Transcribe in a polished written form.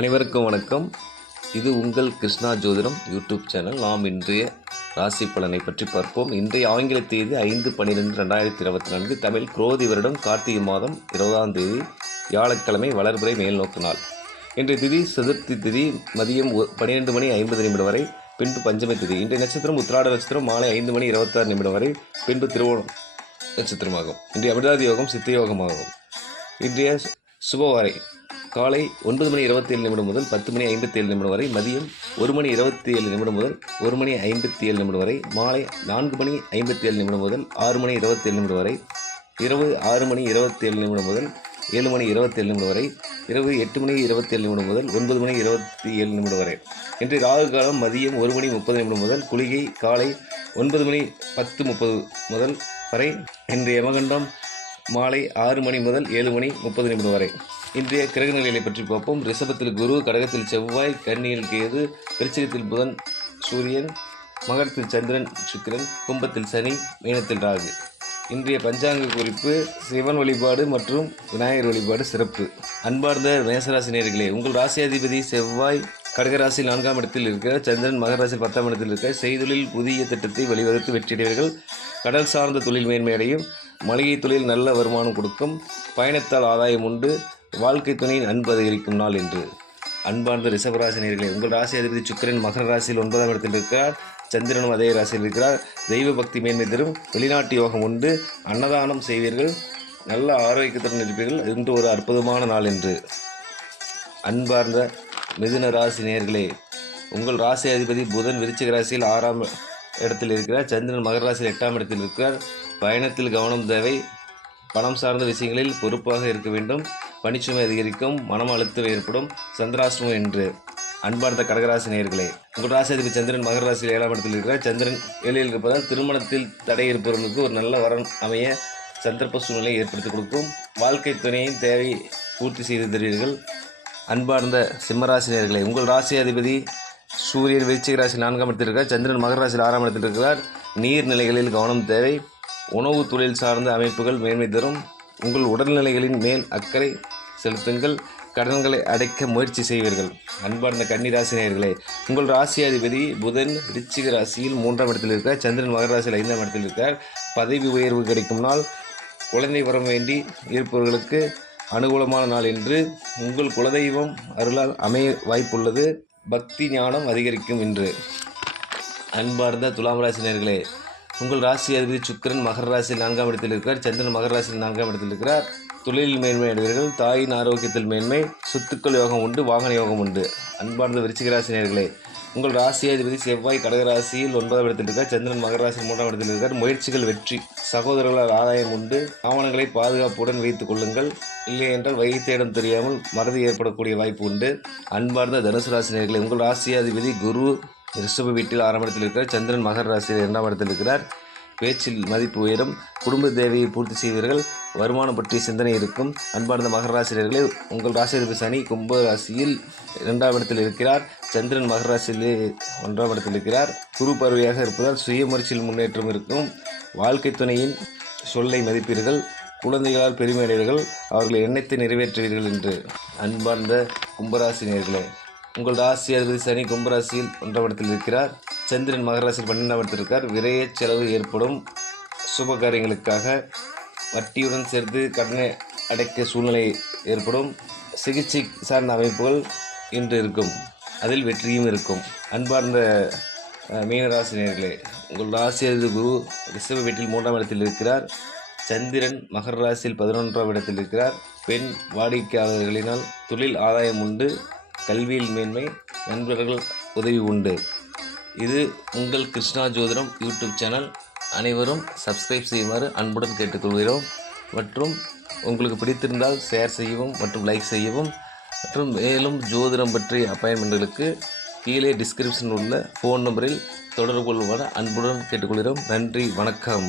அனைவருக்கும் வணக்கம். இது உங்கள் கிருஷ்ணா ஜோதிடம் யூடியூப் சேனல். நாம் இன்றைய ராசி பலனை பற்றி பார்ப்போம். இன்றைய ஆங்கில தேதி 5/12/2024, தமிழ் குரோதி வருடம் கார்த்திகை மாதம் 20ஆம் தேதி வியாழக்கிழமை, வளர்பிறை மேல்நோக்கு நாள். இன்றைய திதி சதுர்த்தி திதி, மதியம் 12:50 வரை, பின்பு பஞ்சமி திதி. இன்றைய நட்சத்திரம் உத்திராட நட்சத்திரம், மாலை 5:26 வரை, பின்பு திருவோணம் நட்சத்திரமாகும். இன்றைய அமிர்தாதி யோகம் சித்த யோகமாகும். இன்றைய சுபவாரை காலை 9:27 முதல் 10:57 வரை, மதியம் 1:27 முதல் 1:57 வரை, மாலை 4:57 முதல் 6:27 வரை, இரவு 6:27 முதல் 7:27 வரை, இரவு 8:27 முதல் 9:27 வரை. இன்றைய ராகு காலம் மதியம் 1:30 முதல், குளிகை காலை 9:10 முதல் வரை. இன்றைய யமகண்டம் மாலை 6 முதல் 7:30 வரை. இன்றைய கிரக நிலைகளை பற்றி பார்ப்போம். ரிஷபத்தில் குரு, கடகத்தில் செவ்வாய், கன்னியில் கேது, விருச்சிகத்தில் புதன் சூரியன், மகரத்தில் சந்திரன் சுக்கிரன், கும்பத்தில் சனி, மீனத்தில் ராகு. இன்றைய பஞ்சாங்க குறிப்பு: சிவன் வழிபாடு மற்றும் விநாயகர் வழிபாடு சிறப்பு. அன்பார்ந்த மேசராசி நேயர்களே, உங்கள் ராசியாதிபதி செவ்வாய் கடகராசியில் 4ஆம் இடத்தில் இருக்கிறார். சந்திரன் மகராசியில் 10ஆம் இடத்தில் இருக்கிறார். செய்தொழில் புதிய திட்டத்தை வழிவகுத்து வெற்றியடைவீர்கள். கடல் சார்ந்த தொழில் மேன்மையடையும். மளிகை தொழில் நல்ல வருமானம் கொடுக்கும். பயணத்தால் ஆதாயம் உண்டு. வாழ்க்கை துணையின் அன்பு அதிகரிக்கும் நாள் என்று. அன்பார்ந்த ரிஷபராசி நேயர்களே, உங்கள் ராசி அதிபதி சுக்கிரன் மகர ராசியில் 9ஆம் இடத்தில் இருக்கிறார். சந்திரனும் அதே ராசியில் இருக்கிறார். தெய்வ பக்தி மேன்மை தரும். வெளிநாட்டு யோகம் உண்டு. அன்னதானம் செய்வீர்கள். நல்ல ஆரோக்கியத்துடன் இருப்பீர்கள். இன்று ஒரு அற்புதமான நாள் என்று. அன்பார்ந்த மிதுன ராசி நேயர்களே, உங்கள் ராசி அதிபதி புதன் விருச்சிக ராசியில் 6ஆம் இடத்தில் இருக்கிறார். சந்திரன் மகர ராசியில் 8ஆம் இடத்தில் இருக்கிறார். பயணத்தில் கவனம் தேவை. பணம் சார்ந்த விஷயங்களில் பொறுப்பாக இருக்க வேண்டும். பணிச்சுமை அதிகரிக்கும். மனம் அழுத்தம் ஏற்படும். சந்திராஷ்டமம் என்று. அன்பார்ந்த கடகராசி நேயர்களே, உங்கள் ராசி அதிபதி சந்திரன் மகர ராசியில் 7ஆம் இடத்தில் இருக்கிறார். சந்திரன் 7இல் இருப்பதால் திருமணத்தில் தடை இருப்பவர்களுக்கு ஒரு நல்ல வரன் அமைய சந்தர்ப்ப சூழ்நிலை ஏற்படுத்தி கொடுக்கும். வாழ்க்கை துணையின் தேவை பூர்த்தி செய்து தருவீர்கள். அன்பார்ந்த சிம்மராசி நேயர்களே, உங்கள் ராசி அதிபதி சூரியன் விருச்சிக ராசியில் 4ஆம் இடத்தில் இருக்கிறார். சந்திரன் மகர ராசியில் 6ஆம் இடத்தில் இருக்கிறார். நீர்நிலைகளில் கவனம் தேவை. உணவு தொழில் சார்ந்த அமைப்புகள் மேன்மை தரும். உங்கள் உடல்நிலைகளின் மேல் அக்கறை செலுத்துங்கள். கடன்களை அடைக்க முயற்சி செய்வீர்கள். அன்பார்ந்த கன்னிராசி நேயர்களே, உங்கள் ராசி அதிபதி புதன் விருச்சிக ராசியில் 3ஆம் இடத்தில் இருக்கிறார். சந்திரன் மகர ராசியில் 5ஆம் இடத்தில் இருக்கிறார். பதவி உயர்வு கிடைக்கும் நாள். குழந்தை வரம் வேண்டி இருப்பவர்களுக்கு அனுகூலமான நாள் என்று. உங்கள் குலதெய்வம் அருளால் அமைய வாய்ப்புள்ளது. பக்தி ஞானம் அதிகரிக்கும் என்று. அன்பார்ந்த துலாம் ராசி நேயர்களே, உங்கள் ராசி அதிபதி சுக்கிரன் மகர ராசியில் 4ஆம் இடத்தில் இருக்கிறார். சந்திரன் மகர ராசியில் 4ஆம் இடத்தில் இருக்கிறார். தொழிலில் மேன்மை அடைவீர்கள். தாயின் ஆரோக்கியத்தில் மேன்மை. சொத்துக்கள் யோகம் உண்டு. வாகன யோகம் உண்டு. அன்பார்ந்த விருச்சிக ராசி நேயர்களே, உங்கள் ராசி அதிபதி செவ்வாய் கடகராசியில் 9ஆம் இடத்தில் இருக்கிறார். சந்திரன் மகர ராசியில் 3ஆம் இடத்தில் இருக்கிறார். முயற்சிகள் வெற்றி. சகோதரர்களால் ஆதாயம் உண்டு. ஆவணங்களை பாதுகாப்புடன் வைத்துக் கொள்ளுங்கள். இல்லை என்றால் வயிற்று இடம் தெரியாமல் மறதி ஏற்படக்கூடிய வாய்ப்பு உண்டு. அன்பார்ந்த தனுசு ராசி நேயர்களே, உங்கள் ராசி அதிபதி குரு ரிஷப வீட்டில் 6ஆம் இடத்தில் இருக்கிறார். சந்திரன் மகர ராசியில் 2ஆம் இடத்தில் இருக்கிறார். பேச்சில் மதிப்பு உயரும். குடும்ப தேவையை பூர்த்தி செய்வீர்கள். வருமானம் பற்றிய சிந்தனை இருக்கும். அன்பார்ந்த மகர ராசினியர்களே, உங்கள் ராசி அதிபதி சனி கும்ப ராசியில் 2ஆம் இடத்தில் இருக்கிறார். சந்திரன் மகர ராசியில் 1ஆம் இடத்தில் இருக்கிறார். குரு பார்வையாக இருப்பதால் சுய முயற்சியில் முன்னேற்றம் இருக்கும். வாழ்க்கை துணையின் சொல்லை மதிப்பீர்கள். குழந்தைகளால் பெருமை அடைவீர்கள். அவர்கள் எண்ணத்தை நிறைவேற்றுவீர்கள் என்று. அன்பார்ந்த கும்பராசினியர்களே, உங்கள் ராசி அதிபதி சனி கும்பராசியில் 1ஆம் இடத்தில் இருக்கிறார். சந்திரன் மகர ராசியில் 12ஆம் இடத்தில் இருக்கிறார். விரைய செலவு ஏற்படும். சுப காரியங்களுக்காக வட்டியுடன் சேர்த்து கடனை அடைக்க சூழ்நிலை ஏற்படும். சிகிச்சை சார்ந்த அமைப்புகள் இன்று இருக்கும். அதில் வெற்றியும் இருக்கும். அன்பார்ந்த மீனராசி நேயர்களே, உங்கள் ராசி அதிபதி குரு ரிஷப வீட்டில் 3ஆம் இடத்தில் இருக்கிறார். சந்திரன் மகர ராசியில் 11ஆம் இடத்தில் இருக்கிறார். பெண் வாடிக்கையாளர்களினால் தொழில் ஆதாயம் உண்டு. கல்வியில் மேன்மை. நண்பர்கள் உதவி உண்டு. இது உங்கள் கிருஷ்ணா ஜோதிடம் யூடியூப் சேனல். அனைவரும் சப்ஸ்கிரைப் செய்யுமாறு அன்புடன் கேட்டுக்கொள்கிறோம். மற்றும் உங்களுக்கு பிடித்திருந்தால் ஷேர் செய்யவும் மற்றும் லைக் செய்யவும். மற்றும் மேலும் ஜோதிடம் பற்றிய அப்பாயின்மெண்ட்களுக்கு கீழே டிஸ்கிரிப்ஷனில் உள்ள ஃபோன் நம்பரில் தொடர்பு கொள்ளுமாறு அன்புடன் கேட்டுக்கொள்கிறோம். நன்றி, வணக்கம்.